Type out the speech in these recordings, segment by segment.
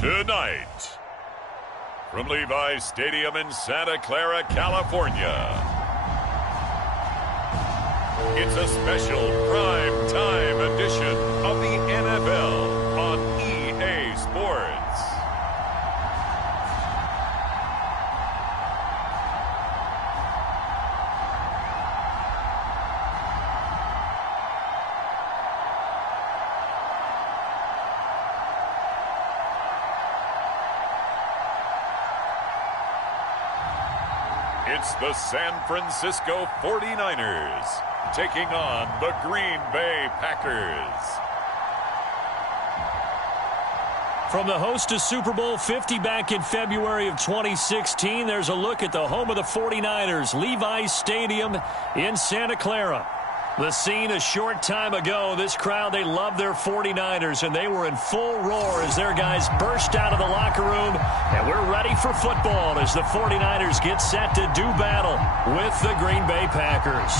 Tonight, from Levi's Stadium in Santa Clara, California, it's a special prime time edition of the NFL on EA Sports. It's the San Francisco 49ers taking on the Green Bay Packers. From the host to Super Bowl 50 back in February of 2016, there's a look at the home of the 49ers, Levi's Stadium in Santa Clara. The scene a short time ago, this crowd, they love their 49ers, and they were in full roar as their guys burst out of the locker room. And we're ready for football as the 49ers get set to do battle with the Green Bay Packers.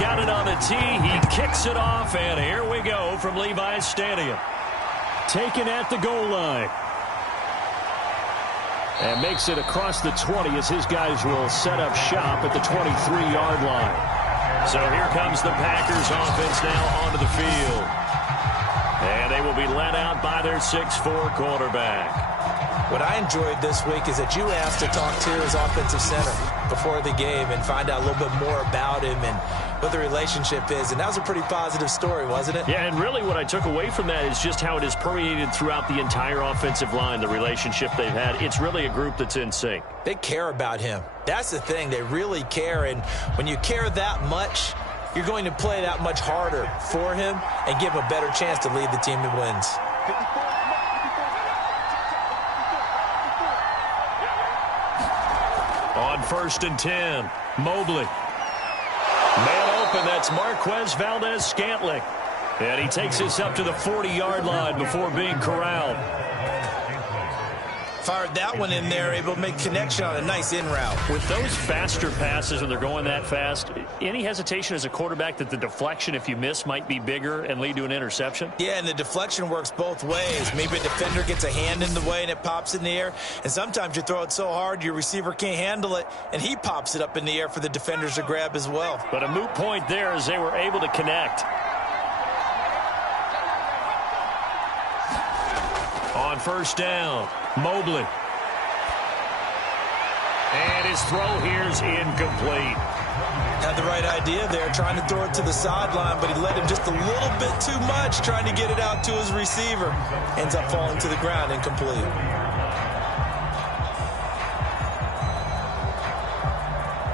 Got it on the tee. He kicks it off, and here we go from Levi's Stadium. Taken at the goal line. And makes it across the 20 as his guys will set up shop at the 23-yard line. So here comes the Packers offense now onto the field. And they will be led out by their 6'4" quarterback. What I enjoyed this week is that you asked to talk to his offensive center before the game and find out a little bit more about him and what the relationship is. And that was a pretty positive story, wasn't it? Yeah, and really what I took away from that is just how it has permeated throughout the entire offensive line, the relationship they've had. It's really a group that's in sync. They care about him. That's the thing. They really care. And when you care that much, you're going to play that much harder for him and give him a better chance to lead the team that wins. On 1st and 10, Mobley. Man open, that's Marquez Valdez-Scantling. And he takes us up to the 40-yard line before being corralled. Fired that one in there, able to make connection on a nice in route. With those faster passes when they're going that fast, any hesitation as a quarterback that the deflection, if you miss, might be bigger and lead to an interception? Yeah, and the deflection works both ways. Maybe a defender gets a hand in the way and it pops in the air. And sometimes you throw it so hard your receiver can't handle it, and he pops it up in the air for the defenders to grab as well. But a moot point there as they were able to connect. On 1st down, Mobley. And his throw here's incomplete. Had the right idea there, trying to throw it to the sideline, but he led him just a little bit too much, trying to get it out to his receiver. Ends up falling to the ground, incomplete.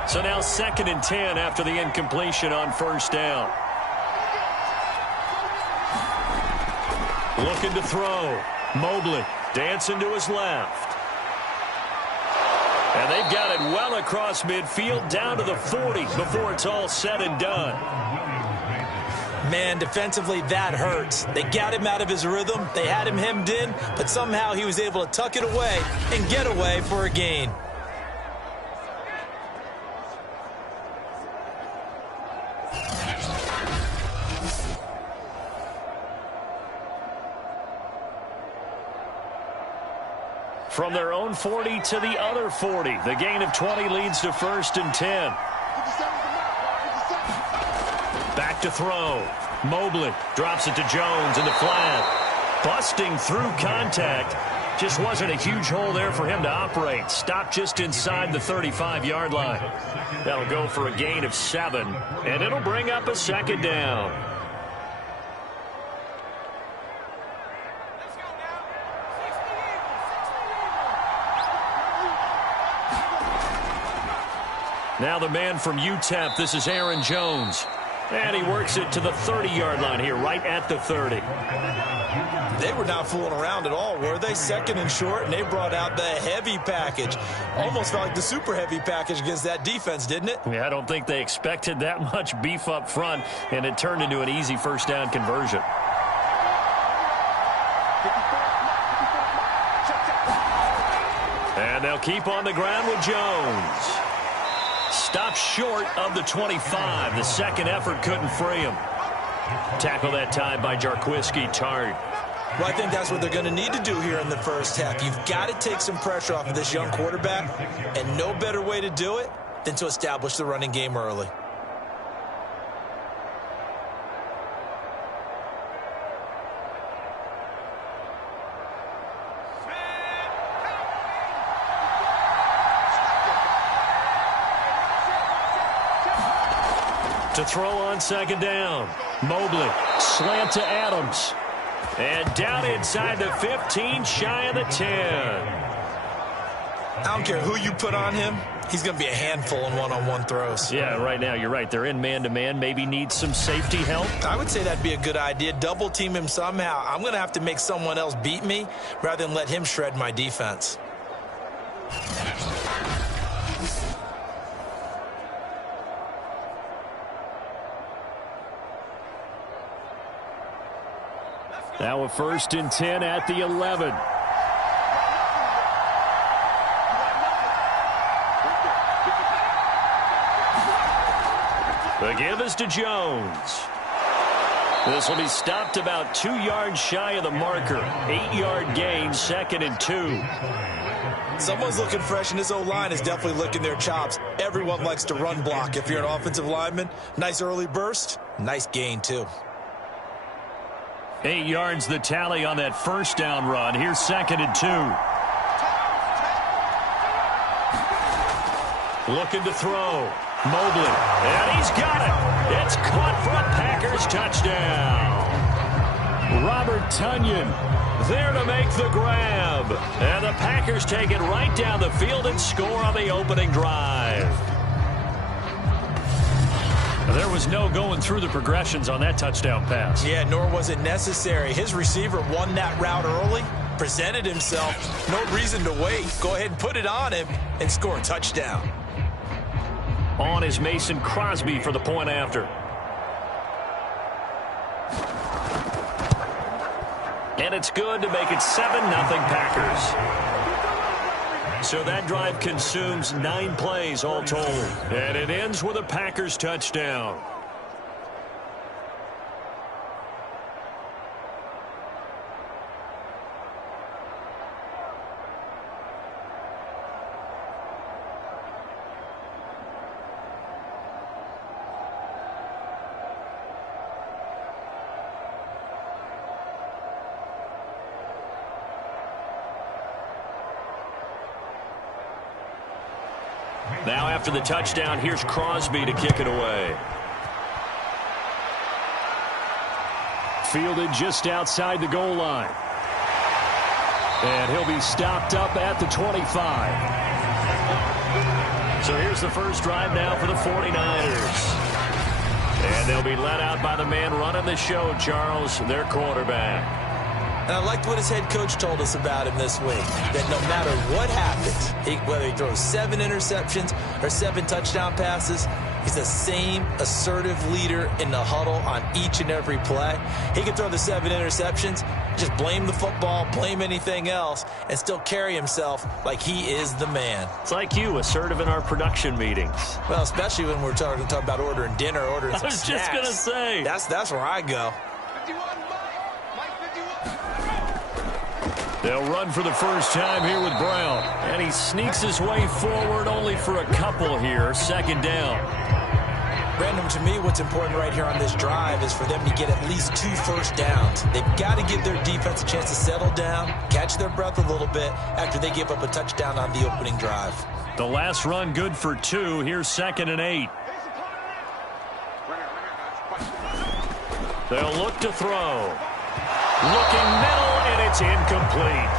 So now 2nd and 10 after the incompletion on 1st down. Looking to throw. Mobley dancing to his left. And they've got it well across midfield down to the 40 before it's all said and done. Man, defensively, that hurts. They got him out of his rhythm. They had him hemmed in, but somehow he was able to tuck it away and get away for a gain. From their own 40 to the other 40. The gain of 20 leads to 1st and 10. Back to throw. Mobley drops it to Jones in the flat. Busting through contact. Just wasn't a huge hole there for him to operate. Stopped just inside the 35-yard line. That'll go for a gain of 7. And it'll bring up a 2nd down. Now the man from UTEP, this is Aaron Jones. And he works it to the 30-yard line here, right at the 30. They were not fooling around at all, were they? Second and short, and they brought out the heavy package. Almost felt like the super heavy package against that defense, didn't it? Yeah, I don't think they expected that much beef up front, and it turned into an easy first down conversion. And they'll keep on the ground with Jones. Stopped short of the 25. The second effort couldn't free him. Tackle that time by Jarquiski Tart. Well, I think that's what they're going to need to do here in the first half. You've got to take some pressure off of this young quarterback, and no better way to do it than to establish the running game early. To throw on second down. Mobley, slant to Adams. And down inside the 15, shy of the 10. I don't care who you put on him. He's going to be a handful in one-on-one throws. Yeah, right now, you're right. They're in man-to-man. Maybe need some safety help. I would say that'd be a good idea. Double team him somehow. I'm going to have to make someone else beat me rather than let him shred my defense. Now a 1st and 10 at the 11. The give is to Jones. This will be stopped about 2 yards shy of the marker. 8-yard gain, 2nd and 2. Someone's looking fresh, and this O-line is definitely licking their chops. Everyone likes to run block. If you're an offensive lineman, nice early burst, nice gain too. 8 yards the tally on that first down run. Here's 2nd and 2. Looking to throw. Mobley. And he's got it. It's caught for a Packers touchdown. Robert Tonyan there to make the grab. And the Packers take it right down the field and score on the opening drive. There was no going through the progressions on that touchdown pass. Yeah, nor was it necessary. His receiver won that route early, presented himself. No reason to wait. Go ahead and put it on him and score a touchdown. On is Mason Crosby for the point after. And it's good to make it 7-0 Packers. So that drive consumes 9 plays all told. And it ends with a Packers touchdown. Now after the touchdown, here's Crosby to kick it away. Fielded just outside the goal line. And he'll be stopped up at the 25. So here's the first drive now for the 49ers. And they'll be let out by the man running the show, Charles, their quarterback. And I liked what his head coach told us about him this week, that no matter what happens, whether he throws 7 interceptions or 7 touchdown passes, he's the same assertive leader in the huddle on each and every play. He can throw the 7 interceptions, just blame the football, blame anything else, and still carry himself like he is the man. It's like you, assertive in our production meetings. Well, especially when we're talking about ordering dinner, ordering some snacks. I was just going to say. That's where I go. They'll run for the first time here with Brown. And he sneaks his way forward only for a couple here. 2nd down. Brandon, to me, what's important right here on this drive is for them to get at least 2 first downs. They've got to give their defense a chance to settle down, catch their breath a little bit after they give up a touchdown on the opening drive. The last run good for 2. Here's 2nd and 8. They'll look to throw. Looking middle, and it's incomplete.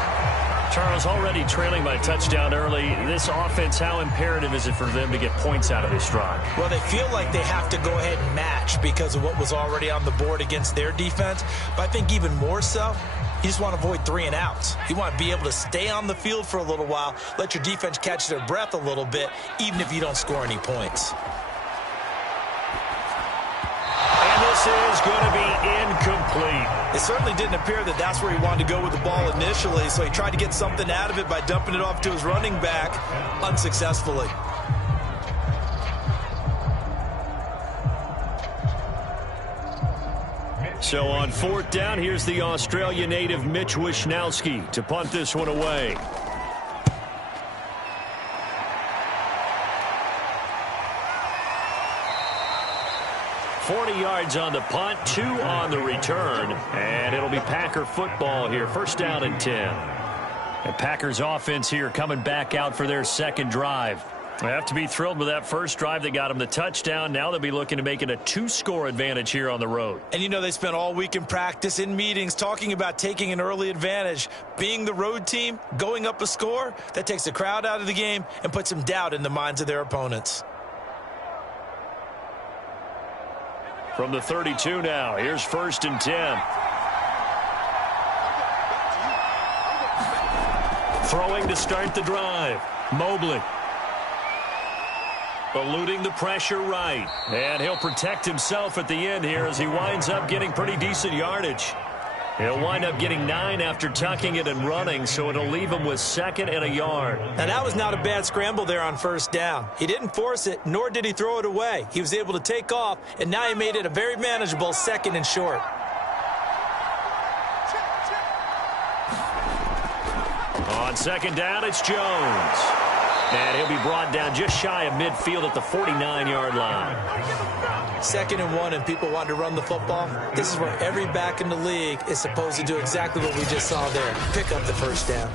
Charles, already trailing by touchdown early. This offense, how imperative is it for them to get points out of this drive? Well, they feel like they have to go ahead and match because of what was already on the board against their defense. But I think even more so, you just want to avoid 3 and outs. You want to be able to stay on the field for a little while, let your defense catch their breath a little bit, even if you don't score any points. And this is going to be incomplete. It certainly didn't appear that that's where he wanted to go with the ball initially, so he tried to get something out of it by dumping it off to his running back unsuccessfully. So on 4th down, here's the Australia native Mitch Wishnowsky to punt this one away. $40 yards on the punt, 2 on the return, and it'll be Packer football here. 1st down and 10. And Packers offense here coming back out for their second drive. They have to be thrilled with that first drive that got them the touchdown. Now they'll be looking to make it a 2-score advantage here on the road. And you know they spent all week in practice, in meetings, talking about taking an early advantage. Being the road team, going up a score, that takes the crowd out of the game and puts some doubt in the minds of their opponents. From the 32 now, here's 1st and 10. Throwing to start the drive. Mobley. Eluding the pressure right. And he'll protect himself at the end here as he winds up getting pretty decent yardage. He'll wind up getting 9 after tucking it and running, so it'll leave him with 2nd and a yard. Now, that was not a bad scramble there on 1st down. He didn't force it, nor did he throw it away. He was able to take off, and now he made it a very manageable 2nd and short. On 2nd down, it's Jones. And he'll be brought down just shy of midfield at the 49-yard line. 2nd and 1, and people want to run the football. This is where every back in the league is supposed to do exactly what we just saw there. Pick up the 1st down.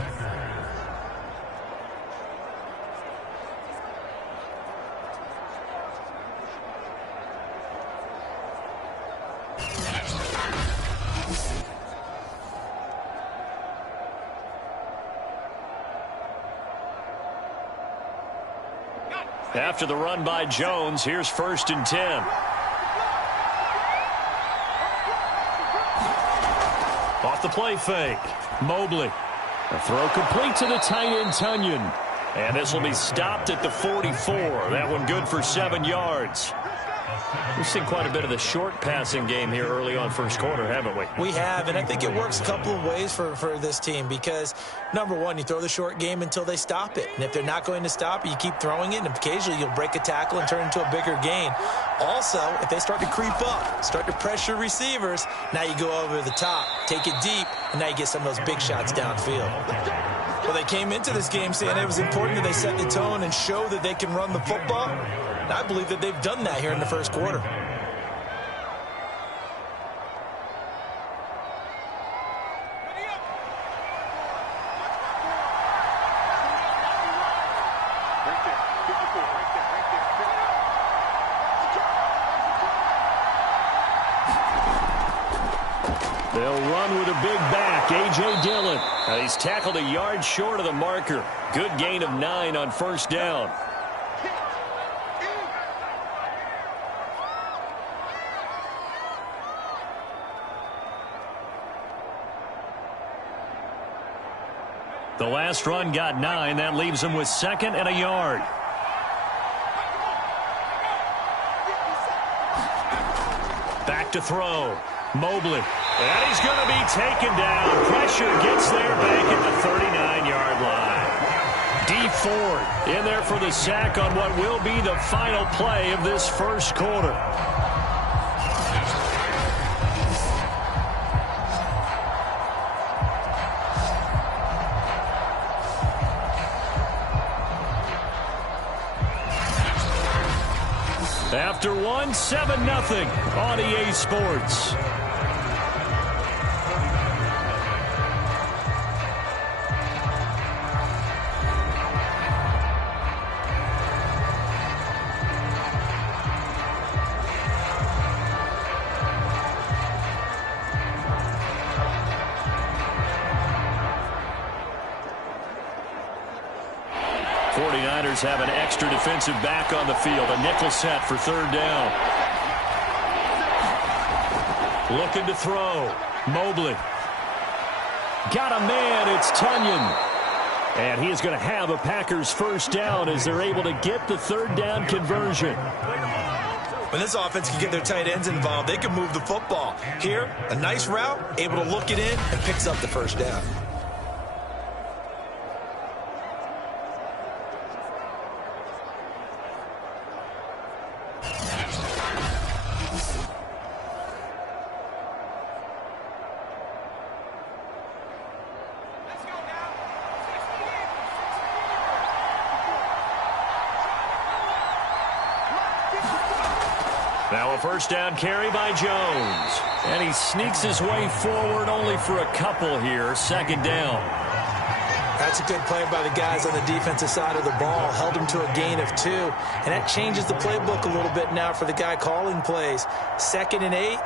After the run by Jones, here's 1st and 10. Off the play fake. Mobley. A throw complete to the tight end, Tunyon. And this will be stopped at the 44. That one good for 7 yards. We've seen quite a bit of the short passing game here early on 1st quarter, haven't we? We have, and I think it works a couple of ways for this team because, number one, you throw the short game until they stop it. And if they're not going to stop it, you keep throwing it, and occasionally you'll break a tackle and turn it into a bigger gain. Also, if they start to creep up, start to pressure receivers, now you go over the top, take it deep, and now you get some of those big shots downfield. Well, they came into this game saying it was important that they set the tone and show that they can run the football. And I believe that they've done that here in the 1st quarter. They'll run with a big back, A.J. Dillon. He's tackled a yard short of the marker. Good gain of 9 on 1st down. The last run got 9. That leaves him with 2nd and a yard. Back to throw. Mobley. And he's going to be taken down. Pressure gets there back at the 39-yard line. D. Ford in there for the sack on what will be the final play of this 1st quarter. After 1, 7-0 on EA Sports. 49ers have an extra defensive back on the field. A nickel set for third down. Looking to throw. Mobley. Got a man. It's Tunyon. And he is going to have a Packers first down as they're able to get the third down conversion. When this offense can get their tight ends involved, they can move the football. Here, a nice route, able to look it in, and picks up the first down. Now a first down carry by Jones. And he sneaks his way forward only for a couple here. Second down. That's a good play by the guys on the defensive side of the ball. Held him to a gain of 2. And that changes the playbook a little bit now for the guy calling plays. 2nd and 8.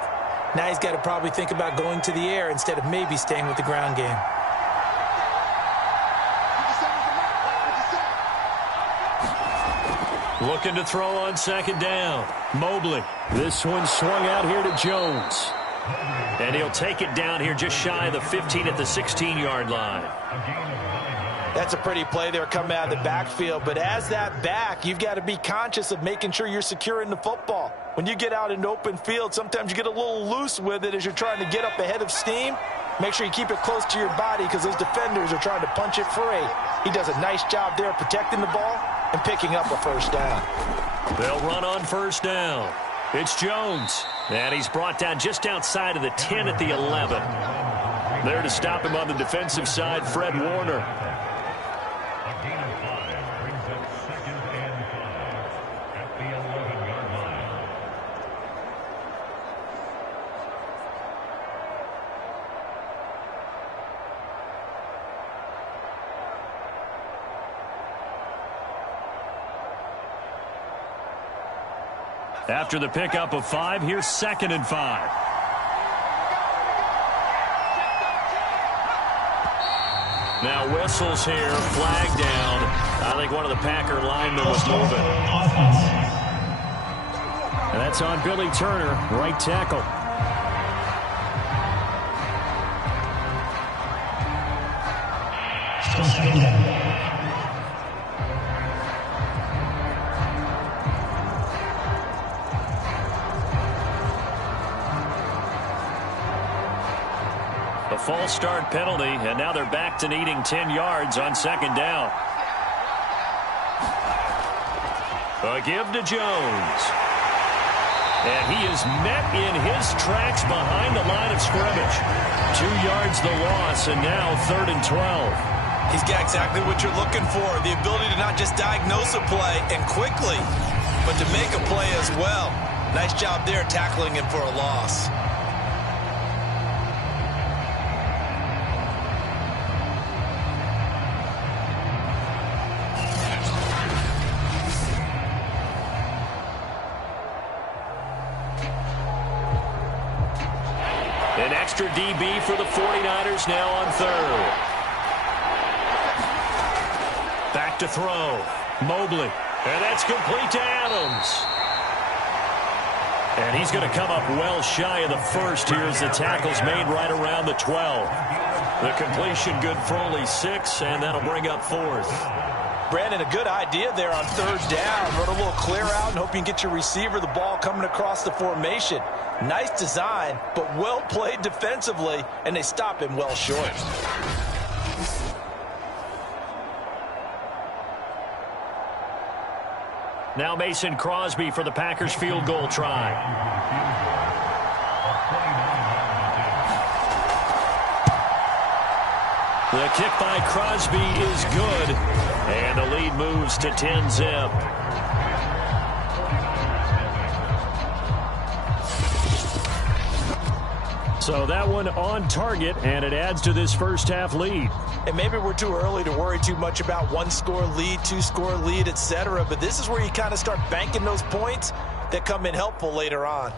Now he's got to probably think about going to the air instead of maybe staying with the ground game. Looking to throw on second down. Mobley. This one swung out here to Jones. And he'll take it down here just shy of the 15 at the 16-yard line. That's a pretty play there coming out of the backfield. But as that back, you've got to be conscious of making sure you're securing the football. When you get out in open field, sometimes you get a little loose with it as you're trying to get up ahead of steam. Make sure you keep it close to your body because those defenders are trying to punch it free. He does a nice job there protecting the ball and picking up a first down. They'll run on first down. It's Jones. And he's brought down just outside of the 10 at the 11. There to stop him on the defensive side, Fred Warner. After the pickup of 5, here's 2nd and 5. Now whistles here, flag down. I think one of the Packer linemen was moving. And that's on Billy Turner, right tackle. False start penalty, and now they're back to needing 10 yards on second down. A give to Jones. And he is met in his tracks behind the line of scrimmage. 2 yards the loss, and now 3rd and 12. He's got exactly what you're looking for, the ability to not just diagnose a play and quickly, but to make a play as well. Nice job there tackling him for a loss. An extra DB for the 49ers now on 3rd. Back to throw. Mobley. And that's complete to Adams. And he's going to come up well shy of the first here as the tackle's made right around the 12. The completion good for only 6, and that'll bring up 4th. Brandon, a good idea there on 3rd down. Run a little clear out and hope you can get your receiver the ball coming across the formation. Nice design, but well played defensively, and they stop him well short. Now Mason Crosby for the Packers field goal try. The kick by Crosby is good, and the lead moves to 10-zip. So that one on target, and it adds to this first half lead. And maybe we're too early to worry too much about 1-score lead, 2-score lead, etc. But this is where you kind of start banking those points that come in helpful later on.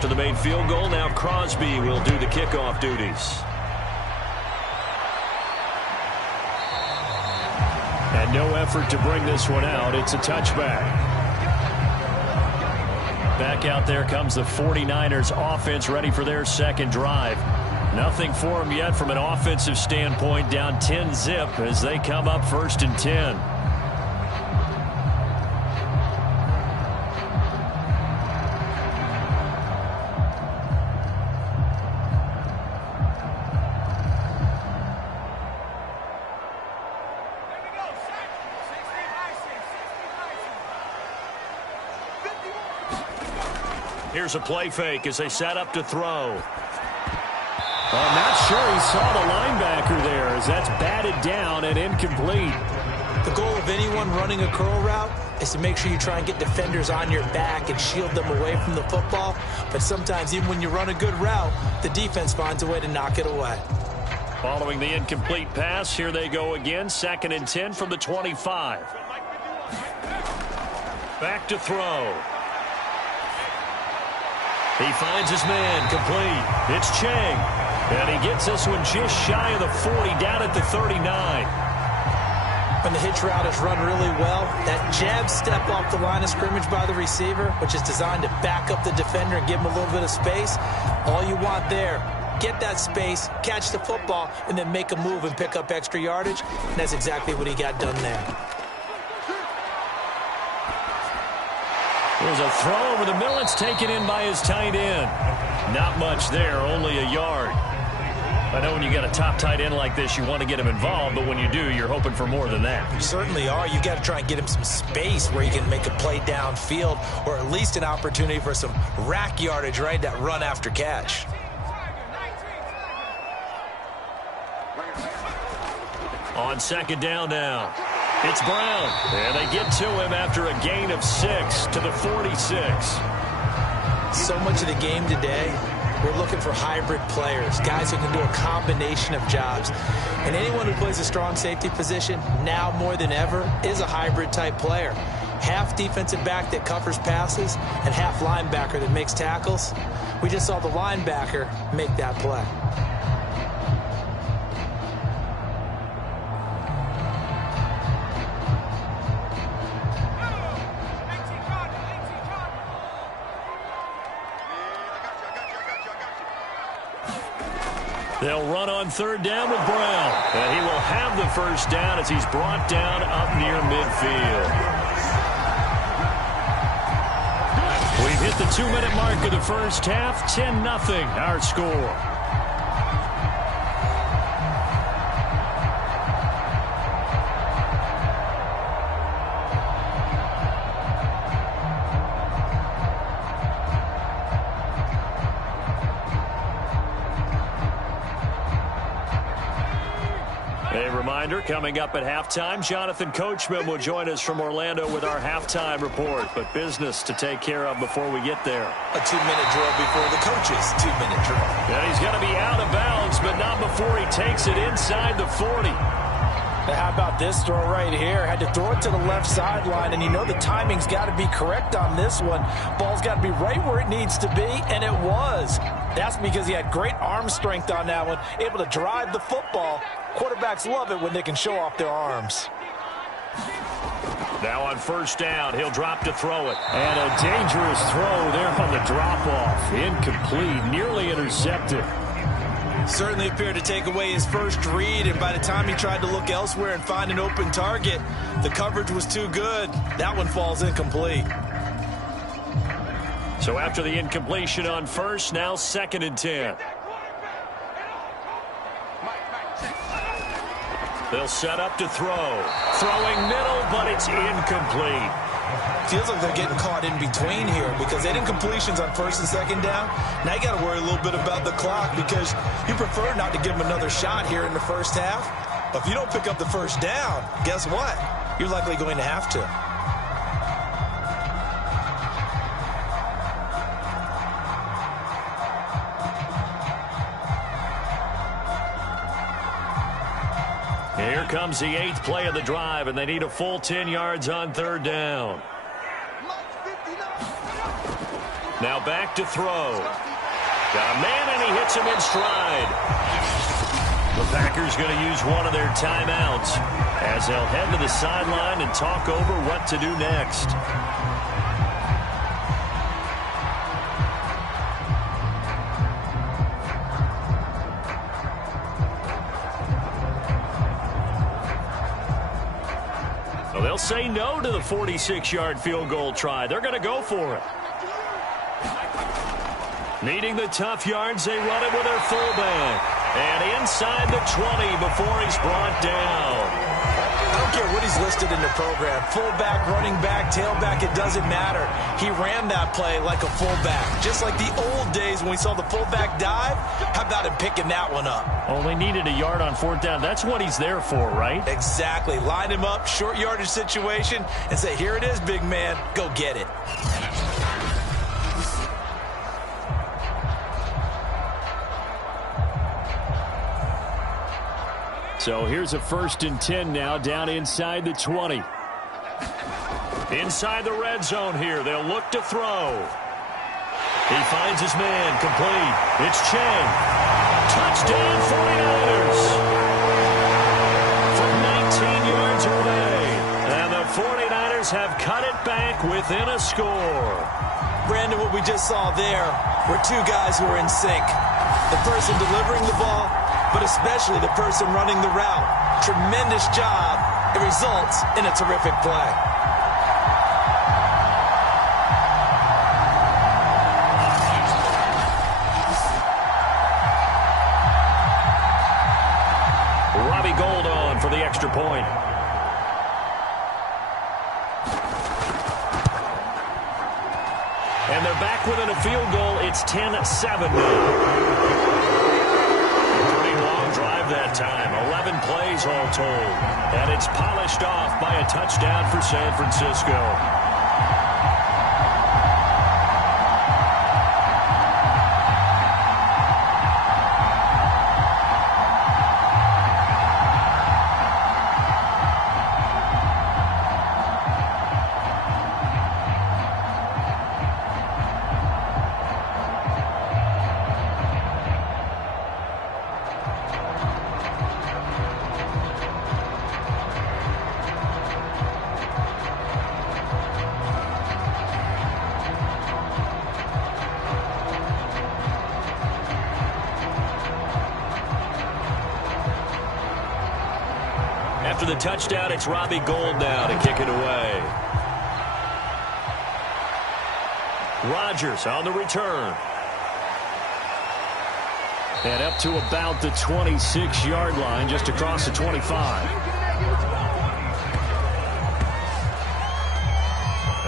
after the made field goal. Now Crosby will do the kickoff duties. And no effort to bring this one out. It's a touchback. Back out there comes the 49ers offense, ready for their second drive. Nothing for them yet from an offensive standpoint, down 10-zip as they come up 1st and 10. Here's a play fake as they set up to throw. I'm not sure he saw the linebacker there as that's batted down and incomplete. The goal of anyone running a curl route is to make sure you try and get defenders on your back and shield them away from the football. But sometimes even when you run a good route, the defense finds a way to knock it away. Following the incomplete pass, here they go again. 2nd and 10 from the 25. Back to throw. He finds his man, complete. It's Chang. And he gets this one just shy of the 40, down at the 39. When the hitch route is run really well, that jab step off the line of scrimmage by the receiver, which is designed to back up the defender and give him a little bit of space, all you want there, get that space, catch the football, and then make a move and pick up extra yardage. And that's exactly what he got done there. There's a throw over the middle. It's taken in by his tight end. Not much there, only a yard. I know when you got a top tight end like this, you want to get him involved, but when you do, you're hoping for more than that. You certainly are. You got to try and get him some space where he can make a play downfield, or at least an opportunity for some rack yardage, right? That run after catch. On 2nd down now. It's Brown. And they get to him after a gain of 6 to the 46. So much of the game today, we're looking for hybrid players, guys who can do a combination of jobs. And anyone who plays a strong safety position, now more than ever, is a hybrid type player. Half defensive back that covers passes and half linebacker that makes tackles. We just saw the linebacker make that play. They'll run on 3rd down with Brown. And he will have the 1st down as he's brought down up near midfield. We've hit the 2-minute mark of the first half. 10-0 our score. Coming up at halftime, Jonathan Coachman will join us from Orlando with our halftime report. But business to take care of before we get there. A 2-minute drill before the coach's 2-minute drill. And he's going to be out of bounds, but not before he takes it inside the 40. Now how about this throw right here? Had to throw it to the left sideline, and you know the timing's got to be correct on this one. Ball's got to be right where it needs to be, and it was. That's because he had great arm strength on that one, able to drive the football. Quarterbacks love it when they can show off their arms. Now on 1st down, he'll drop to throw it. And a dangerous throw there on the drop-off. Incomplete, nearly intercepted. Certainly appeared to take away his first read, and by the time he tried to look elsewhere and find an open target, the coverage was too good. That one falls incomplete. So after the incompletion on 1st, now 2nd and 10. They'll set up to throw. Throwing middle, but it's incomplete. Feels like they're getting caught in between here because they did incompletions on 1st and 2nd down. Now you got to worry a little bit about the clock because you prefer not to give them another shot here in the first half. But if you don't pick up the 1st down, guess what? You're likely going to have to. Here comes the 8th play of the drive, and they need a full 10 yards on 3rd down. Now back to throw. Got a man, and he hits him in stride. The Packers going to use one of their timeouts as they'll head to the sideline and talk over what to do next. Well, they'll say no to the 46-yard field goal try. They're going to go for it. Needing the tough yards, they run it with their fullback. And inside the 20 before he's brought down. I don't care what he's listed in the program. Fullback, running back, tailback, it doesn't matter. He ran that play like a fullback. Just like the old days when we saw the fullback dive. How about him picking that one up? Only needed a yard on fourth down. That's what he's there for, right? Exactly. Line him up, short yardage situation, and say, here it is, big man. Go get it. So here's a 1st and 10 now, down inside the 20. Inside the red zone here. They'll look to throw. He finds his man, complete. It's Chang. Touchdown, 49ers. From 19 yards away. And the 49ers have cut it back within a score. Brandon, what we just saw there were two guys who were in sync. The person delivering the ball, but especially the person running the route. Tremendous job. It results in a terrific play. Robbie Gould on for the extra point. And they're back within a field goal. It's 10-7 now. That time, 11 plays all told, and it's polished off by a touchdown for San Francisco. After the touchdown, it's Robbie Gould now to kick it away. Rodgers on the return. And up to about the 26-yard line, just across the 25.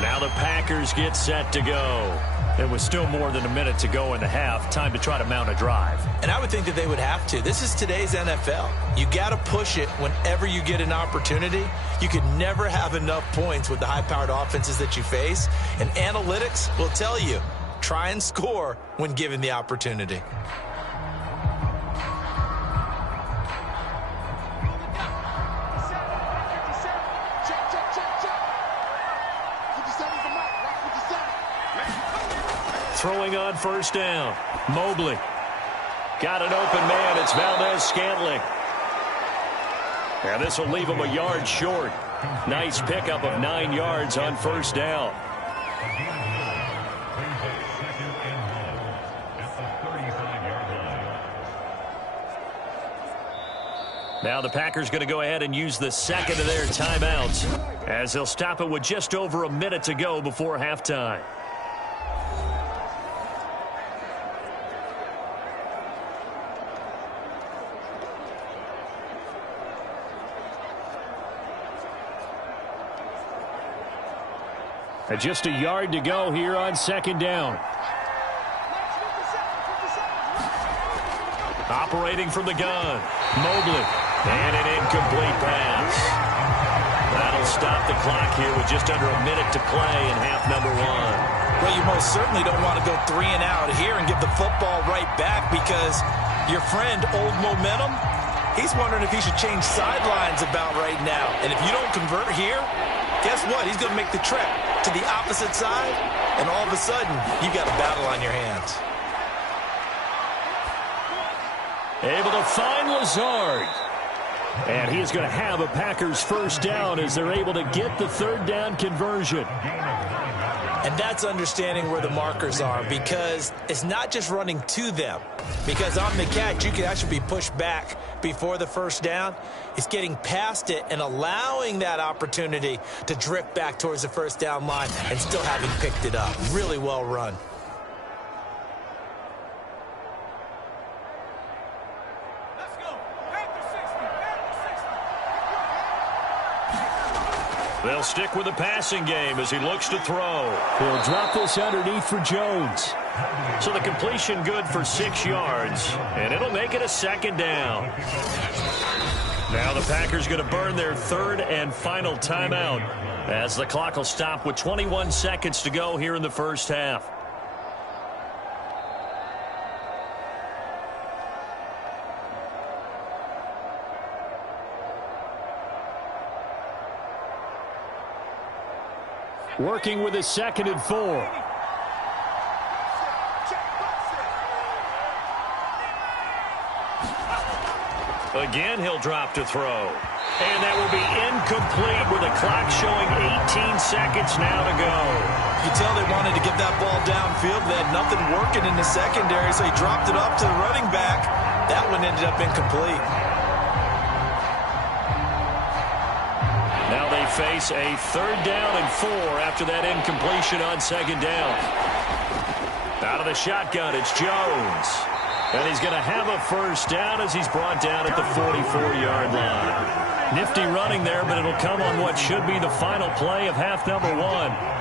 Now the Packers get set to go. There was still more than a minute to go in the half. Time to try to mount a drive. And I would think that they would have to. This is today's NFL. You got to push it whenever you get an opportunity. You could never have enough points with the high-powered offenses that you face. And analytics will tell you, try and score when given the opportunity. Throwing on first down. Mobley. Got an open man. It's Valdez-Scantling. And this will leave him a yard short. Nice pickup of 9 yards on first down. Now the Packers going to go ahead and use the second of their timeouts as they'll stop it with just over a minute to go before halftime. And just a yard to go here on second down. Operating from the gun. Mobley. And an incomplete pass. That'll stop the clock here with just under a minute to play in half number one. Well, you most certainly don't want to go 3 and out here and give the football right back because your friend, Old Momentum, he's wondering if he should change sidelines about right now. And if you don't convert here, guess what? He's going to make the trek to the opposite side and all of a sudden, you've got a battle on your hands. Able to find Lazard. And he's going to have a Packers first down as they're able to get the third down conversion. And that's understanding where the markers are, because it's not just running to them. Because on the catch, you can actually be pushed back before the first down. It's getting past it and allowing that opportunity to drift back towards the first down line and still having picked it up. Really well run. They'll stick with the passing game as he looks to throw. He'll drop this underneath for Jones. So the completion good for 6 yards, and it'll make it a second down. Now the Packers going to burn their third and final timeout as the clock will stop with 21 seconds to go here in the first half. Working with a 2nd and 4. Again, he'll drop to throw. And that will be incomplete with a clock showing 18 seconds now to go. You can tell they wanted to get that ball downfield. They had nothing working in the secondary, so he dropped it off to the running back. That one ended up incomplete. Now they face a 3rd down and 4 after that incompletion on 2nd down. Out of the shotgun, it's Jones. And he's going to have a first down as he's brought down at the 44-yard line. Nifty running there, but it'll come on what should be the final play of half number 1.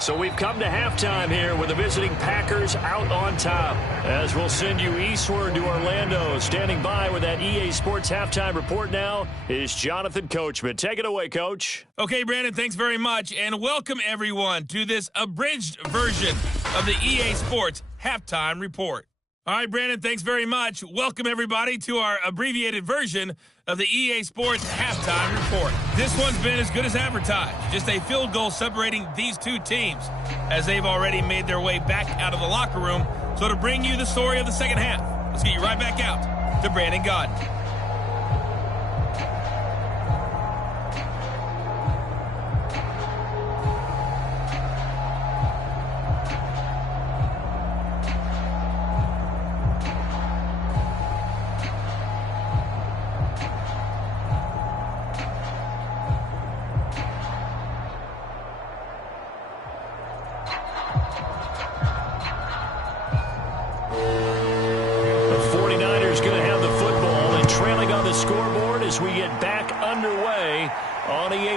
So we've come to halftime here with the visiting Packers out on top. As we'll send you eastward to Orlando. Standing by with that EA Sports halftime report now is Jonathan Coachman. Take it away, Coach. Okay, Brandon, thanks very much. And welcome, everyone, to this abridged version of the EA Sports halftime report. All right, Brandon, thanks very much. Welcome, everybody, to our abbreviated version of the EA Sports halftime report. This one's been as good as advertised. Just a field goal separating these two teams as they've already made their way back out of the locker room. So to bring you the story of the second half, let's get you right back out to Brandon Godden.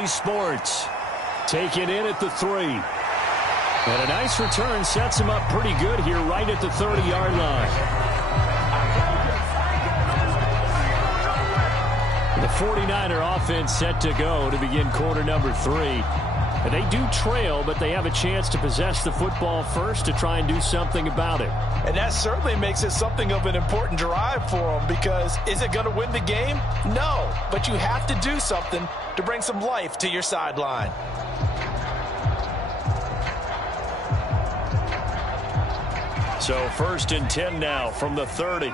Sports. Taken in at the 3. And a nice return sets him up pretty good here right at the 30-yard line. The 49er offense set to go to begin quarter number 3. And they do trail, but they have a chance to possess the football first to try and do something about it. And that certainly makes it something of an important drive for them, because is it going to win the game? No, but you have to do something to bring some life to your sideline. So 1st and 10 now from the 30.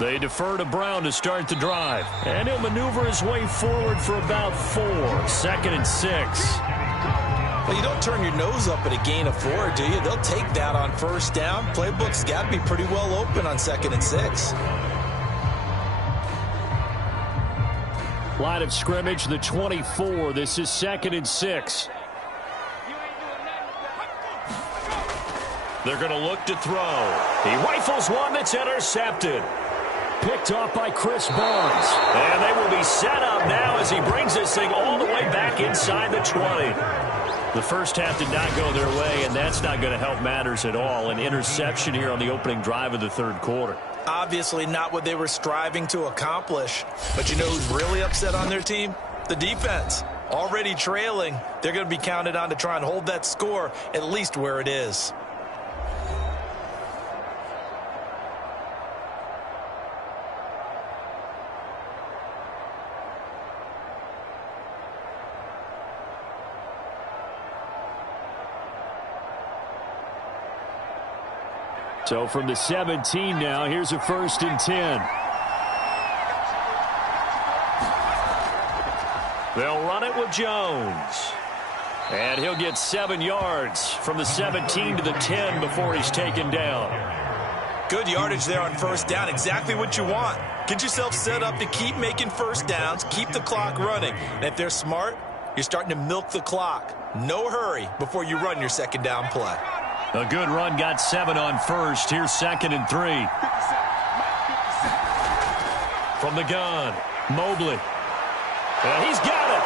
They defer to Brown to start the drive. And he'll maneuver his way forward for about 4. 2nd and 6. Well, you don't turn your nose up at a gain of 4, do you? They'll take that on first down. Playbook's got to be pretty well open on 2nd and 6. Line of scrimmage, the 24. This is 2nd and 6. They're going to look to throw. He rifles one that's intercepted. picked off by Chris Barnes. And they will be set up now as he brings this thing all the way back inside the 20. The first half did not go their way, and that's not going to help matters at all. An interception here on the opening drive of the third quarter. Obviously not what they were striving to accomplish. But you know who's really upset on their team? The defense. Already trailing, they're going to be counted on to try and hold that score at least where it is. So from the 17 now, here's a 1st and 10. They'll run it with Jones. And he'll get 7 yards from the 17 to the 10 before he's taken down. Good yardage there on 1st down. Exactly what you want. Get yourself set up to keep making 1st downs, keep the clock running. And if they're smart, you're starting to milk the clock. No hurry before you run your 2nd down play. A good run got 7 on 1st. Here's 2nd and 3. From the gun, Mobley. And he's got it.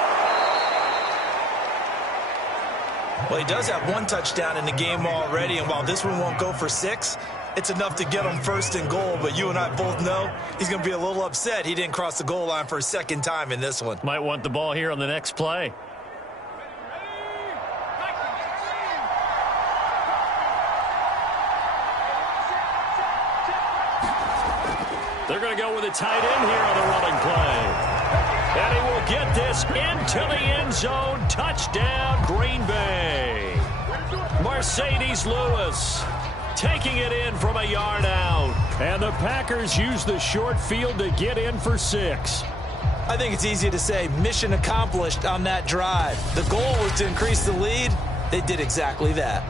Well, he does have 1 touchdown in the game already, and while this one won't go for 6, it's enough to get him 1st and goal. But you and I both know he's going to be a little upset he didn't cross the goal line for a 2nd time in this one. Might want the ball here on the next play. They're going to go with a tight end here on the running play. And he will get this into the end zone. Touchdown, Green Bay. Mercedes Lewis taking it in from a yard out. And the Packers use the short field to get in for 6. I think it's easy to say mission accomplished on that drive. The goal was to increase the lead. They did exactly that.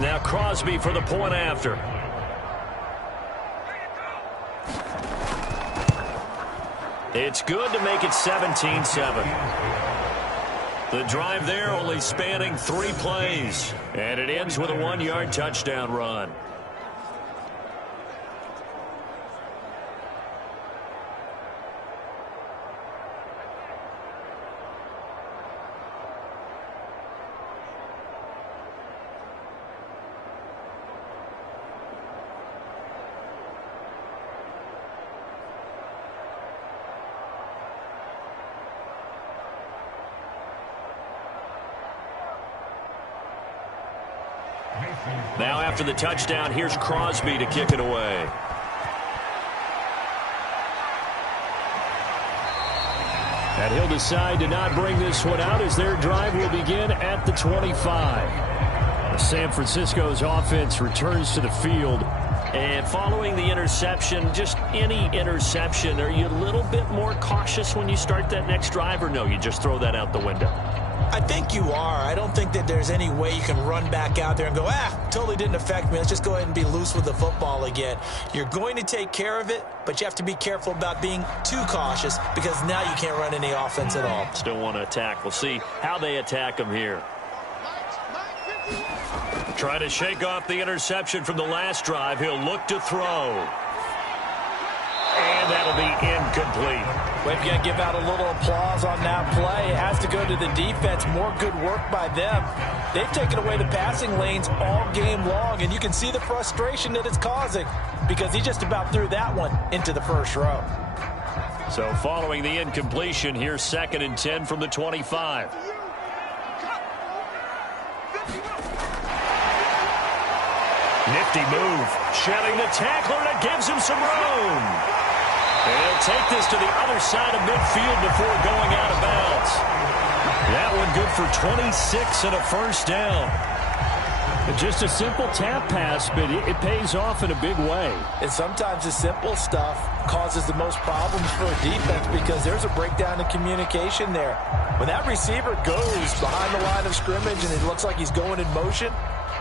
Now Crosby for the point after. It's good to make it 17-7. The drive there only spanning 3 plays. And it ends with a 1-yard touchdown run. Now after the touchdown, here's Crosby to kick it away. And he'll decide to not bring this one out as their drive will begin at the 25. San Francisco's offense returns to the field. And following the interception, just any interception, are you a little bit more cautious when you start that next drive, or no, you just throw that out the window? I think you are. I don't think that there's any way you can run back out there and go, totally didn't affect me. Let's just go ahead and be loose with the football again. You're going to take care of it, but you have to be careful about being too cautious because now you can't run any offense at all. Still want to attack. We'll see how they attack them here. Trying to shake off the interception from the last drive. He'll look to throw. And that'll be incomplete. We've got to give out a little applause on that play. It has to go to the defense. More good work by them. They've taken away the passing lanes all game long, and you can see the frustration that it's causing because he just about threw that one into the first row. So following the incompletion, here's 2nd and 10 from the 25. Nifty move. Shedding the tackler, and it gives him some room. And he'll take this to the other side of midfield before going out of bounds. That one good for 26 and a 1st down. Just a simple tap pass, but it pays off in a big way. And sometimes the simple stuff causes the most problems for a defense because there's a breakdown in communication there. When that receiver goes behind the line of scrimmage and it looks like he's going in motion,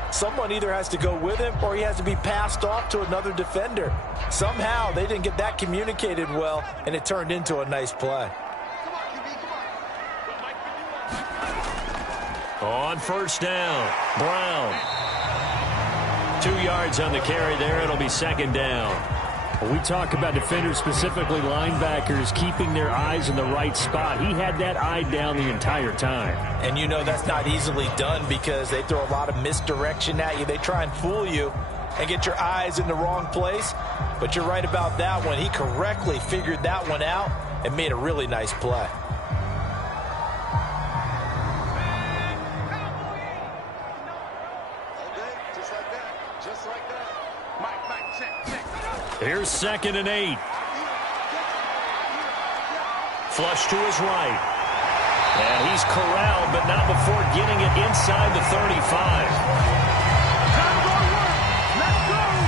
someone either has to go with him or he has to be passed off to another defender. Somehow they didn't get that communicated well, and it turned into a nice play. On first down, Brown. 2 yards on the carry there. It'll be second down. We talk about defenders, specifically linebackers, keeping their eyes in the right spot. He had that eye down the entire time. And you know that's not easily done because they throw a lot of misdirection at you. They try and fool you and get your eyes in the wrong place. But you're right about that one. He correctly figured that one out and made a really nice play. Here's 2nd and 8. Flush to his right. And he's corralled, but not before getting it inside the 35.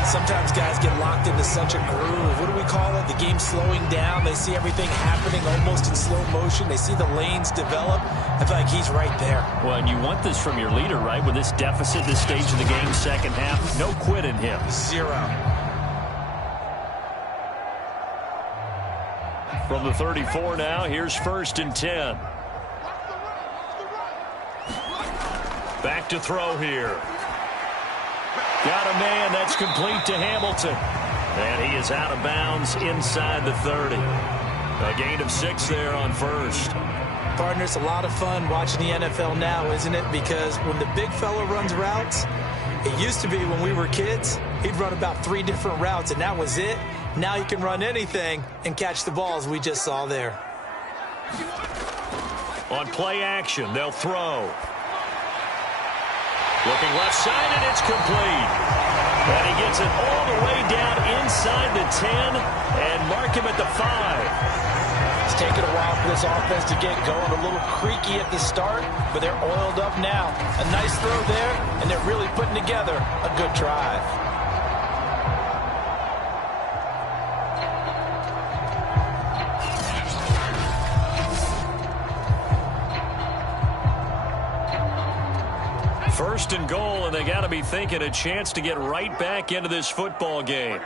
Sometimes guys get locked into such a groove. What do we call it? The game's slowing down. They see everything happening almost in slow motion. They see the lanes develop. I feel like he's right there. Well, and you want this from your leader, right? With this deficit, this stage of the game, second half, no quit in him. 0. From the 34 now, here's 1st and 10. Back to throw here. Got a man. That's complete to Hamilton. And he is out of bounds inside the 30. A gain of 6 there on first. Partner, it's a lot of fun watching the NFL now, isn't it? Because when the big fella runs routes, it used to be when we were kids, he'd run about 3 different routes, and that was it. Now you can run anything and catch the balls we just saw there. On play action, they'll throw. Looking left side, and it's complete. And he gets it all the way down inside the 10 and mark him at the 5. It's taken a while for this offense to get going. A little creaky at the start, but they're oiled up now. A nice throw there, and they're really putting together a good drive. First and goal, and they got to be thinking a chance to get right back into this football game.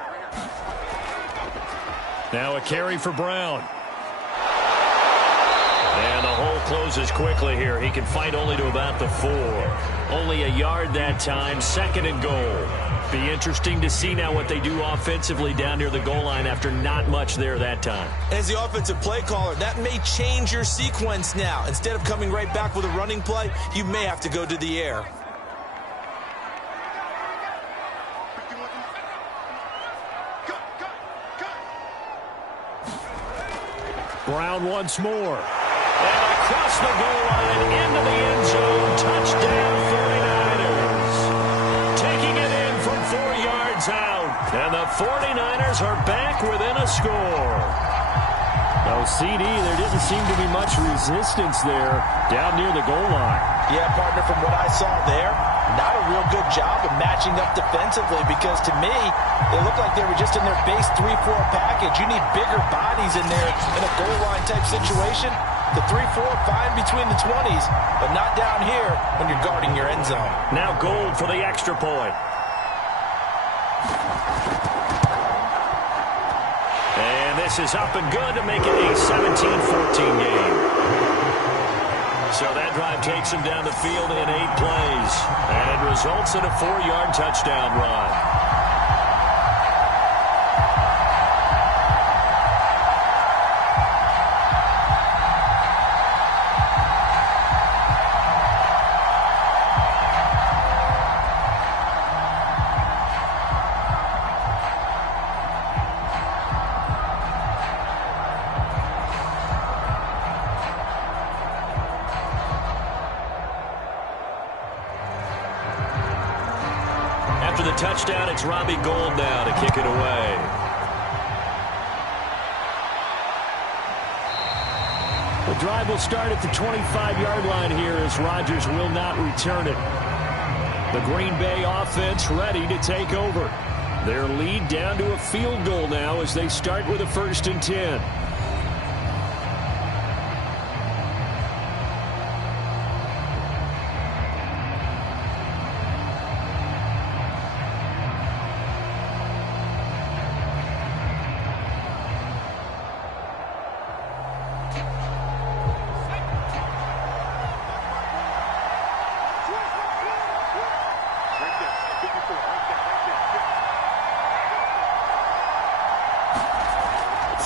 Now a carry for Brown. And the hole closes quickly here. He can fight only to about the 4. Only a yard that time, 2nd and goal. Be interesting to see now what they do offensively down near the goal line after not much there that time. As the offensive play caller, that may change your sequence now. Instead of coming right back with a running play, you may have to go to the air. Brown once more. And across the goal line into the end zone. Touchdown 49ers. Taking it in from 4 yards out. And the 49ers are back within a score. Oh, CD, there didn't seem to be much resistance there down near the goal line. Yeah, partner, from what I saw there, not a real good job of matching up defensively because to me, they looked like they were just in their base 3-4 package. You need bigger bodies in there in a goal line type situation. The 3-4 fine between the 20s, but not down here when you're guarding your end zone. Now Gold for the extra point. And this is up and good to make it a 17-14 game. So that drive takes him down the field in 8 plays. And it results in a 4-yard touchdown run. After the touchdown, it's Robbie Gould now to kick it away. The drive will start at the 25-yard line here as Rodgers will not return it. The Green Bay offense ready to take over. Their lead down to a field goal now as they start with a 1st and 10.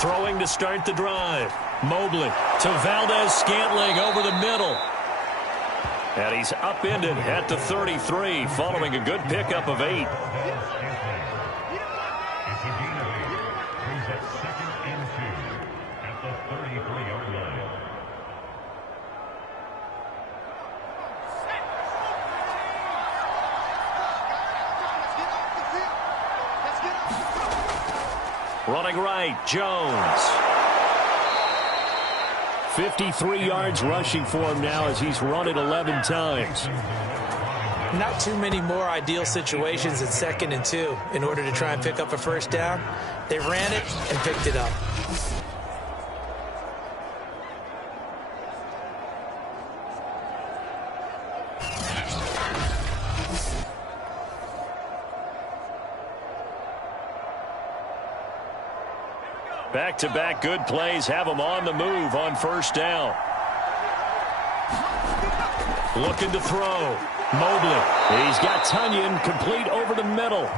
Throwing to start the drive. Mobley to Valdez-Scantling over the middle. And he's upended at the 33 following a good pickup of 8. Running right, Jones. 53 yards rushing for him now as he's run it 11 times. Not too many more ideal situations in 2nd and 2 in order to try and pick up a first down. They ran it and picked it up. Back-to-back good plays have him on the move on first down. Looking to throw. Mobley. He's got Tunyon complete over the middle.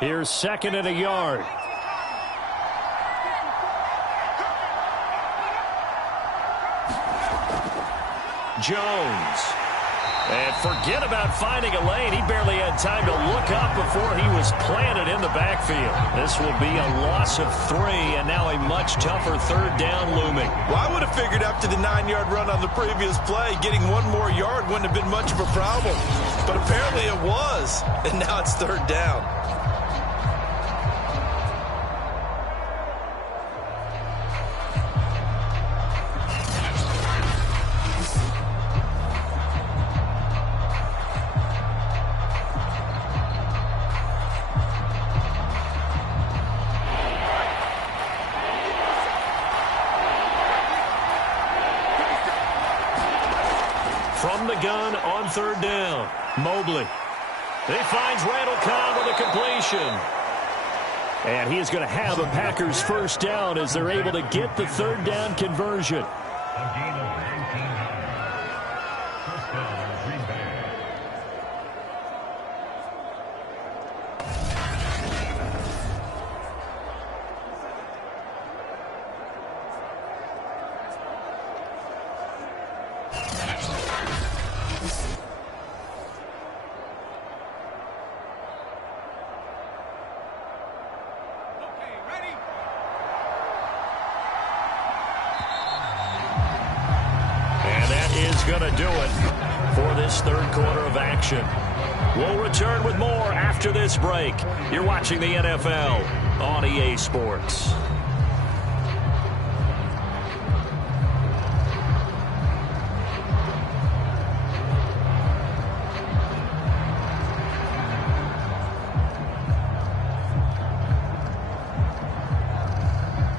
Here's 2nd and a yard. Jones. And forget about finding a lane. He barely had time to look up before he was planted in the backfield. This will be a loss of 3, and now a much tougher 3rd down looming. Well, I would have figured after the 9-yard run on the previous play, getting 1 more yard wouldn't have been much of a problem. But apparently it was, and now it's 3rd down. From the gun on 3rd down. Mobley. He finds Randall Cobb with a completion. And he is going to have a Packers first down as they're able to get the 3rd down conversion. Going to do it for this 3rd quarter of action. We'll return with more after this break. You're watching the NFL on EA Sports.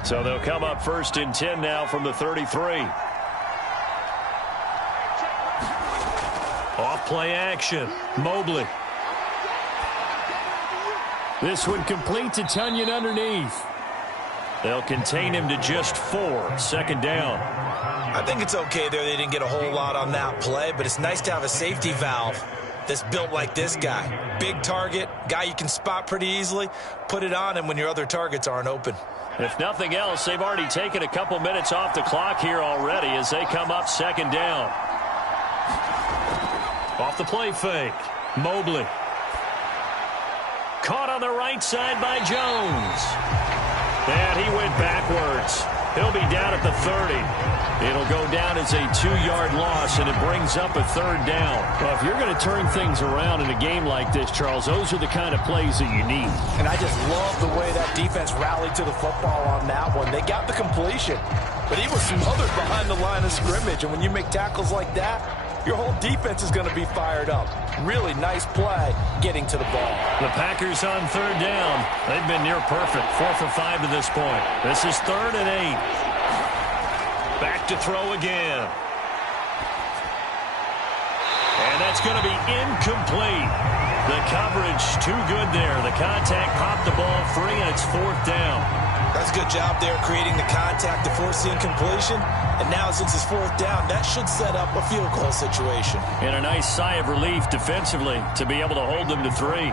So they'll come up 1st and 10 now from the 33. Off play action. Mobley. This one complete to Tunyon underneath. They'll contain him to just 4. 2nd down. I think it's okay there. They didn't get a whole lot on that play, but it's nice to have a safety valve that's built like this guy. Big target, guy you can spot pretty easily. Put it on him when your other targets aren't open. If nothing else, they've already taken a couple minutes off the clock here already as they come up 2nd down. Off the play fake. Mobley. Caught on the right side by Jones. And he went backwards. He'll be down at the 30. It'll go down as a 2-yard loss, and it brings up a 3rd down. Well, if you're going to turn things around in a game like this, Charles, those are the kind of plays that you need. And I just love the way that defense rallied to the football on that one. They got the completion, but he was smothered behind the line of scrimmage. And when you make tackles like that, your whole defense is going to be fired up. Really nice play getting to the ball. The Packers on third down. They've been near perfect. 4 for 5 to this point. This is 3rd and 8. Back to throw again. And that's going to be incomplete. The coverage too good there. The contact popped the ball free, and it's 4th down. That's a good job there creating the contact to force the incompletion. And now since it's 4th down, that should set up a field goal situation. And a nice sigh of relief defensively to be able to hold them to 3.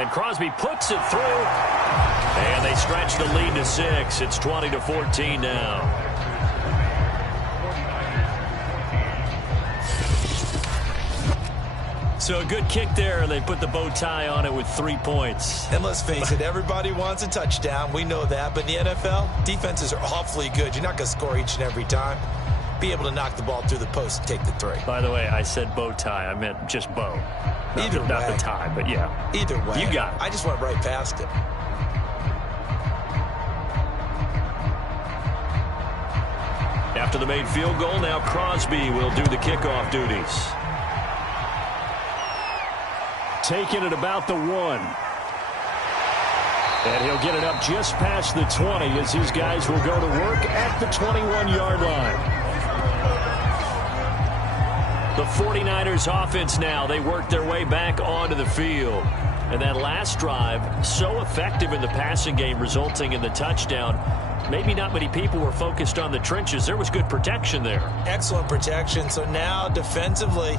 And Crosby puts it through. And they stretch the lead to 6. It's 20-14 now. So a good kick there. They put the bow tie on it with 3 points. And let's face it, everybody wants a touchdown. We know that. But in the NFL, defenses are awfully good. You're not going to score each and every time. Be able to knock the ball through the post and take the 3. By the way, I said bow tie. I meant just bow. Either way. Not the tie, but yeah. Either way. You got it. I just went right past it. After the made field goal, now Crosby will do the kickoff duties. Taking it about the 1. And he'll get it up just past the 20 as his guys will go to work at the 21-yard line. The 49ers offense now, they work their way back onto the field. And that last drive, so effective in the passing game, resulting in the touchdown. Maybe not many people were focused on the trenches. There was good protection there. Excellent protection. So now defensively,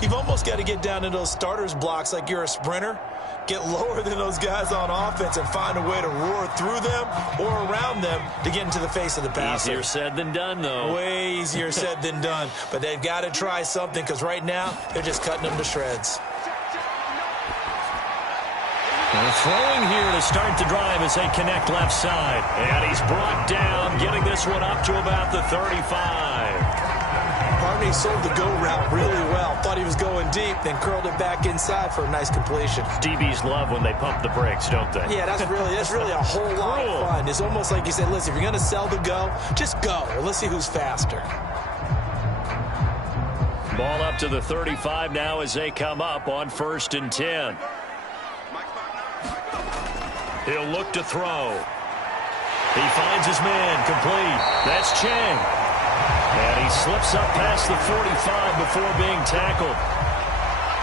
you've almost got to get down into those starters blocks like you're a sprinter. Get lower than those guys on offense and find a way to roar through them or around them to get into the face of the passer. Easier said than done, though. Way easier said than done. But they've got to try something because right now they're just cutting them to shreds. They're throwing here to start the drive as they connect left side. And he's brought down, getting this one up to about the 35. Harvey sold the go route really well. Thought he was going deep, then curled it back inside for a nice completion. DBs love when they pump the brakes, don't they? Yeah, that's really a whole lot of fun. It's almost like you said, listen, if you're going to sell the go, just go. And let's see who's faster. Ball up to the 35 now as they come up on 1st and 10. He'll look to throw. He finds his man complete. That's Chang. And he slips up past the 45 before being tackled.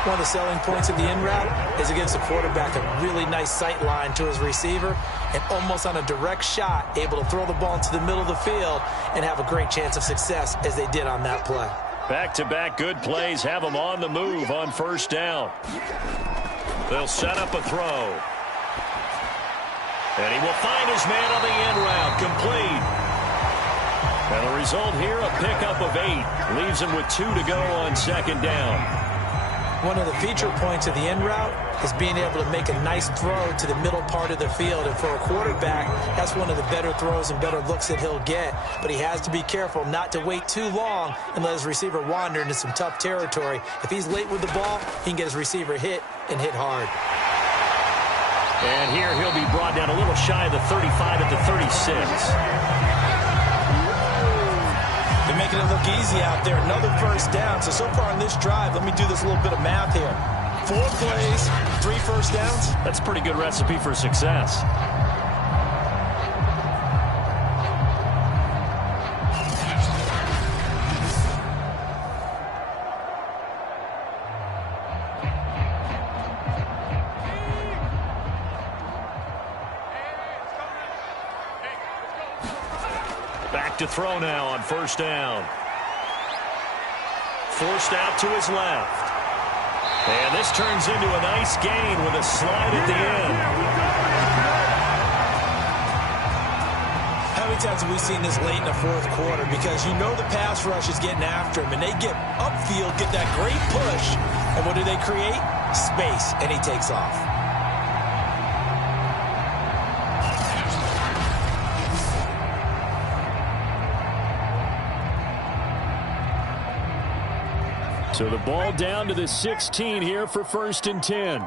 One of the selling points of the in route is against the quarterback, a really nice sight line to his receiver, and almost on a direct shot, able to throw the ball into the middle of the field and have a great chance of success as they did on that play. Back-to-back good plays have them on the move on 1st down. They'll set up a throw. And he will find his man on the end route, complete. And the result here, a pickup of 8. Leaves him with 2 to go on 2nd down. One of the feature points of the in route is being able to make a nice throw to the middle part of the field. And for a quarterback, that's one of the better throws and better looks that he'll get. But he has to be careful not to wait too long and let his receiver wander into some tough territory. If he's late with the ball, he can get his receiver hit and hit hard. And here he'll be brought down a little shy of the 35 at the 36. They're making it look easy out there. Another 1st down. So far on this drive, let me do this little bit of math here. 4 plays, 3 1st downs. That's a pretty good recipe for success. Back to throw now on 1st down. Forced out to his left. And this turns into a nice gain with a slide at the end. How many times have we seen this late in the 4th quarter? Because you know the pass rush is getting after him, and they get upfield, get that great push. And what do they create? Space, and he takes off. So the ball down to the 16 here for 1st and 10.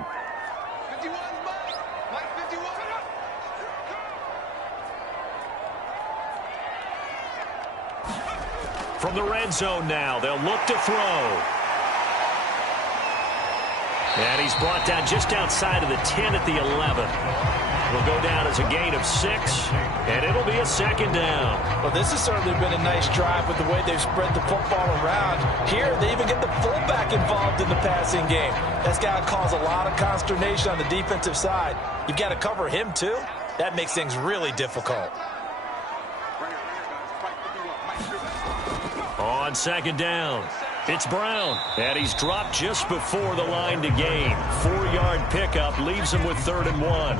From the red zone now, they'll look to throw. And he's brought down just outside of the 10 at the 11. Will go down as a gain of 6, and it'll be a second down. Well, this has certainly been a nice drive with the way they've spread the football around. Here, they even get the fullback involved in the passing game. That's got to cause a lot of consternation on the defensive side. You've got to cover him, too. That makes things really difficult. On second down, it's Brown, and he's dropped just before the line to gain. 4-yard pickup leaves him with 3rd and 1.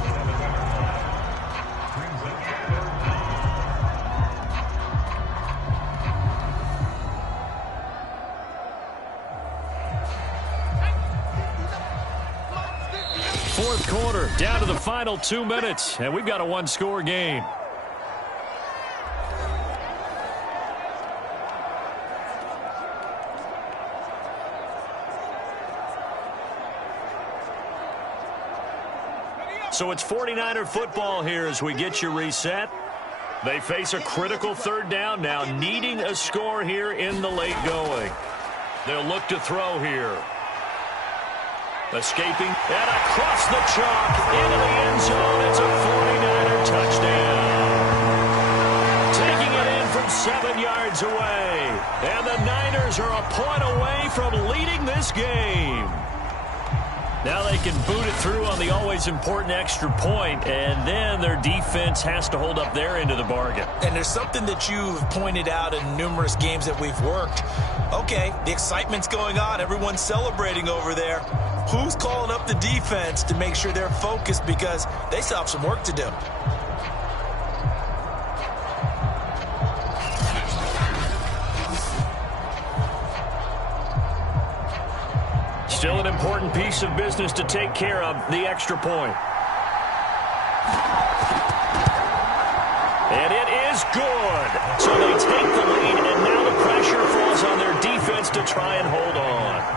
Fourth quarter, down to the final 2 minutes, and we've got a 1-score game. So it's 49er football here as we get you reset. They face a critical 3rd down now, needing a score here in the late going. They'll look to throw here. Escaping, and across the chalk, into the end zone. It's a 49er touchdown. Taking it in from 7 yards away. And the Niners are a point away from leading this game. Now they can boot it through on the always important extra point, and then their defense has to hold up their end of the bargain. And there's something that you've pointed out in numerous games that we've worked. Okay, the excitement's going on. Everyone's celebrating over there. Who's calling up the defense to make sure they're focused, because they still have some work to do? Still an important piece of business to take care of, the extra point. And it is good. So they take the lead, and now the pressure falls on their defense to try and hold on.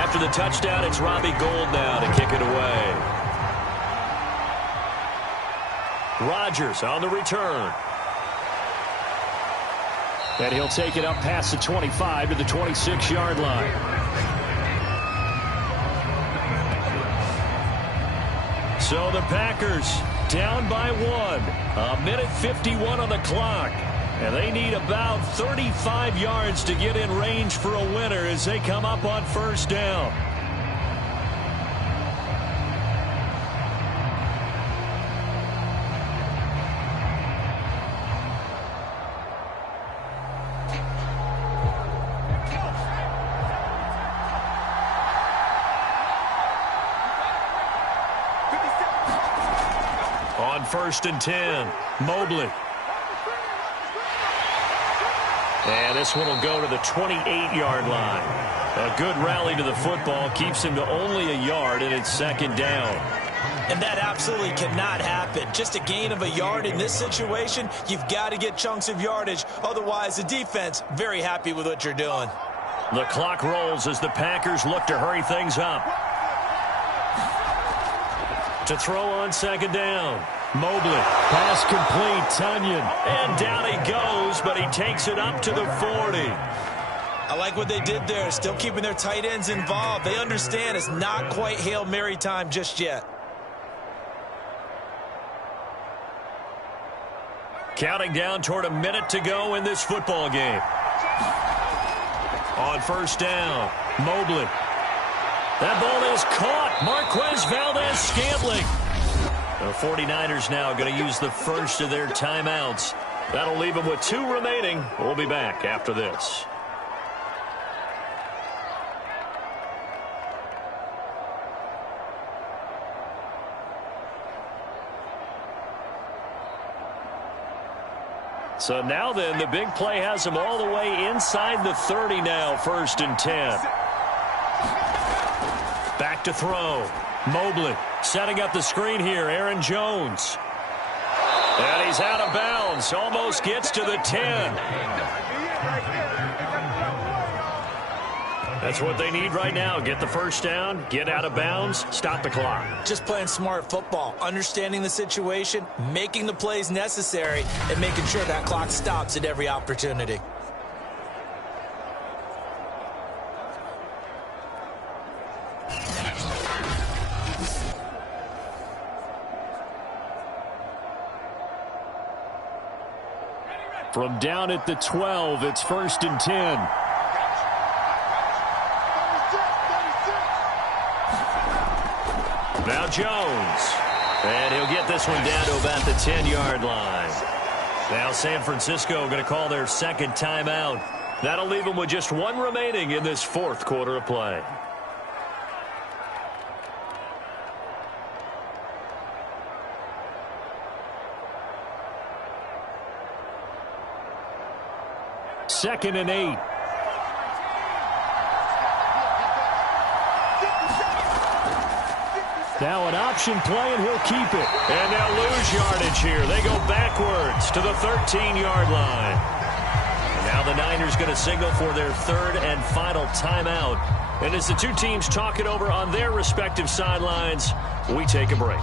After the touchdown, it's Robbie Gould now to kick it away. Rodgers on the return. And he'll take it up past the 25 to the 26-yard line. So the Packers down by 1. 1:51 on the clock. And they need about 35 yards to get in range for a winner as they come up on 1st down. On 1st and 10, Mobley. And this one will go to the 28-yard line. A good rally to the football keeps him to only a yard, and it's 2nd down. And that absolutely cannot happen. Just a gain of a yard in this situation, you've got to get chunks of yardage. Otherwise, the defense, very happy with what you're doing. The clock rolls as the Packers look to hurry things up. To throw on 2nd down. Mobley, pass complete, Tunyon, and down he goes, but he takes it up to the 40. I like what they did there, still keeping their tight ends involved. They understand it's not quite Hail Mary time just yet. Counting down toward a minute to go in this football game. On 1st down, Mobley. That ball is caught. Marquez Valdez-Scantling. The 49ers now going to use the first of their timeouts. That'll leave them with 2 remaining. We'll be back after this. So now then, the big play has him all the way inside the 30 now, 1st and 10. Back to throw. Mobley setting up the screen here. Aaron Jones. And he's out of bounds. Almost gets to the 10. That's what they need right now. Get the first down, get out of bounds, stop the clock. Just playing smart football, understanding the situation, making the plays necessary, and making sure that clock stops at every opportunity. From down at the 12, it's 1st and 10. Now Jones. And he'll get this one down to about the 10-yard line. Now San Francisco going to call their second timeout. That'll leave them with just one remaining in this 4th quarter of play. Second and 8. Now an option play, and he'll keep it. And they'll lose yardage here. They go backwards to the 13-yard line. And now the Niners going to signal for their 3rd and final timeout. And as the two teams talk it over on their respective sidelines, we take a break.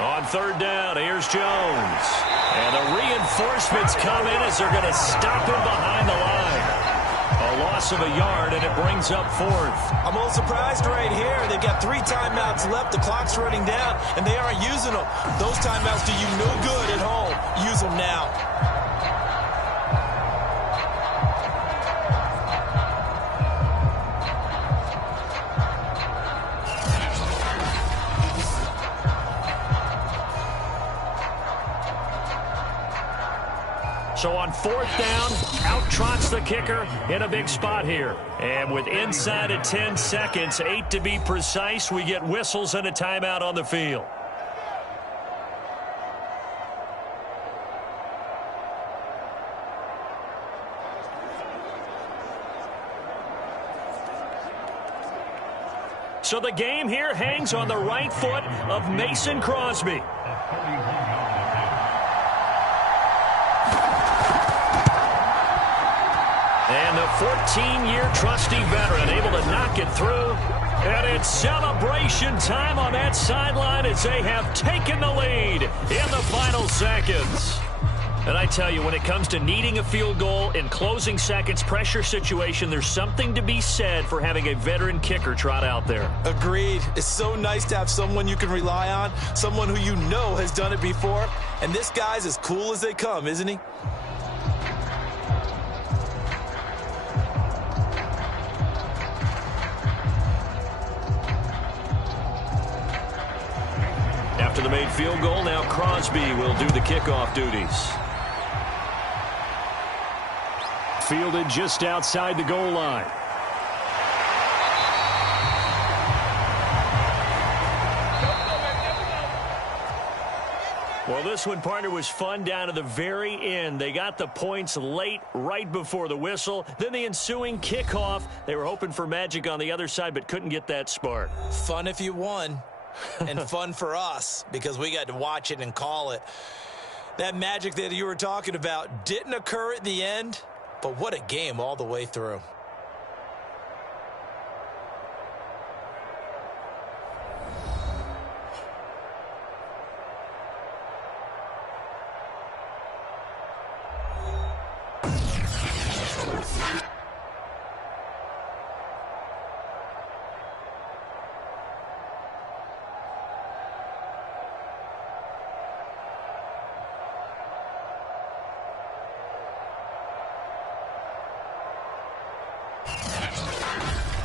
On 3rd down, here's Jones. And the reinforcements come in as they're going to stop him behind the line. A loss of a yard, and it brings up 4th. I'm a little surprised right here. They've got 3 timeouts left. The clock's running down, and they aren't using them. Those timeouts do you no good at home. Use them now. So on 4th down, out trots the kicker in a big spot here. And with inside of 10 seconds, 8 to be precise, we get whistles and a timeout on the field. So the game here hangs on the right foot of Mason Crosby. And the 14-year trusty veteran able to knock it through. And it's celebration time on that sideline as they have taken the lead in the final seconds. And I tell you, when it comes to needing a field goal in closing seconds, pressure situation, there's something to be said for having a veteran kicker trot out there. Agreed. It's so nice to have someone you can rely on, someone who you know has done it before. And this guy's as cool as they come, isn't he? After the made field goal, now Crosby will do the kickoff duties. Fielded just outside the goal line. Well, this one, partner, was fun down to the very end. They got the points late, right before the whistle. Then the ensuing kickoff. They were hoping for magic on the other side, but couldn't get that spark. Fun if you won. And fun for us because we got to watch it and call it. That magic that you were talking about didn't occur at the end, but what a game all the way through.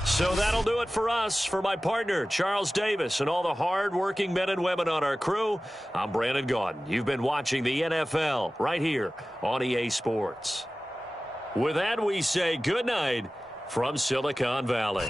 So that'll do it for us. For my partner, Charles Davis, and all the hard-working men and women on our crew, I'm Brandon Gaudin. You've been watching the NFL right here on EA Sports. With that, we say good night from Silicon Valley.